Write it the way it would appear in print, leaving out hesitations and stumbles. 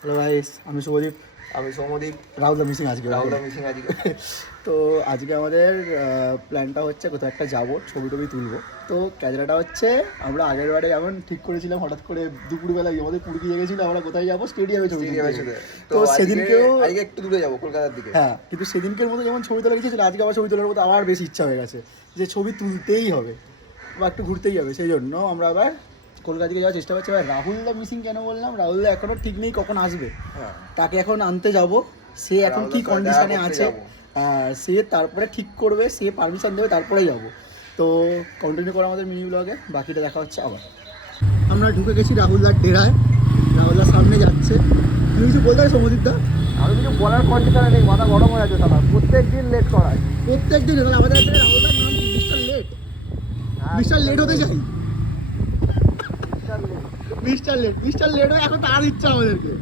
Hello guys, আমি শুভদীপ। আমি Soumadip. Rahul missing আজকে। তো আজকে আমাদের প্ল্যানটা হচ্ছে কোথাও একটা যাবো, ছবি টবি তুলবো। তো ক্যাজরাটা হচ্ছে আমরা আগের বারে যেমন ঠিক করেছিলাম, হঠাৎ করে দুপুরবেলা আমাদের পুরী গিয়ে গেছিলো আমরা কোথায় যাবো, স্টেডিয়ামে ছবি তুলতে। তো সেদিনকেও আজকে একটু দূরে যাবো, কলকাতার দিকে। হ্যাঁ, কিন্তু সেদিনকের মতো যেমন ছবি তোলা গেছিল, আজকে আবার ছবি তোলার মতো আবার বেশি ইচ্ছা হয়ে গেছে যে ছবি তুলতেই হবে বা একটু ঘুরতেই হবে। সেই জন্য আমরা আবার কলকাতা দিকে যাওয়ার চেষ্টা করছি। এবার রাহুলদা মিসিং কেন বললাম, রাহুলদা এখনও ঠিক নেই কখন আসবে, তাকে এখন আনতে যাব। সে এখন কি কন্ডিশনে আছে সে তারপরে ঠিক করবে, সে পারমিশন দেবে, তারপরে যাব। তো কন্টিনিউ করো আমাদের মিনি ব্লগে, বাকিটা দেখা হচ্ছে আবার। আমরা ঢুকে গেছি রাহুলদার ডেরায়, রাহুলদার সামনে যাচ্ছে। তুমি কিছু বলতে পারি সৌমদীপদা? আমি কিছু বলার কন্ডিশনে নেই, মাথা গরম হয়ে যাচ্ছে। তারা প্রত্যেক দিন লেট করায়, প্রত্যেক দিন। আমাদের এখানে রাহুলদার নাম কি? Mister late. মিস্টার লেট হতে চাই, মিস্টার লেট হয়ে এখন তার ইচ্ছা আমাদেরকে।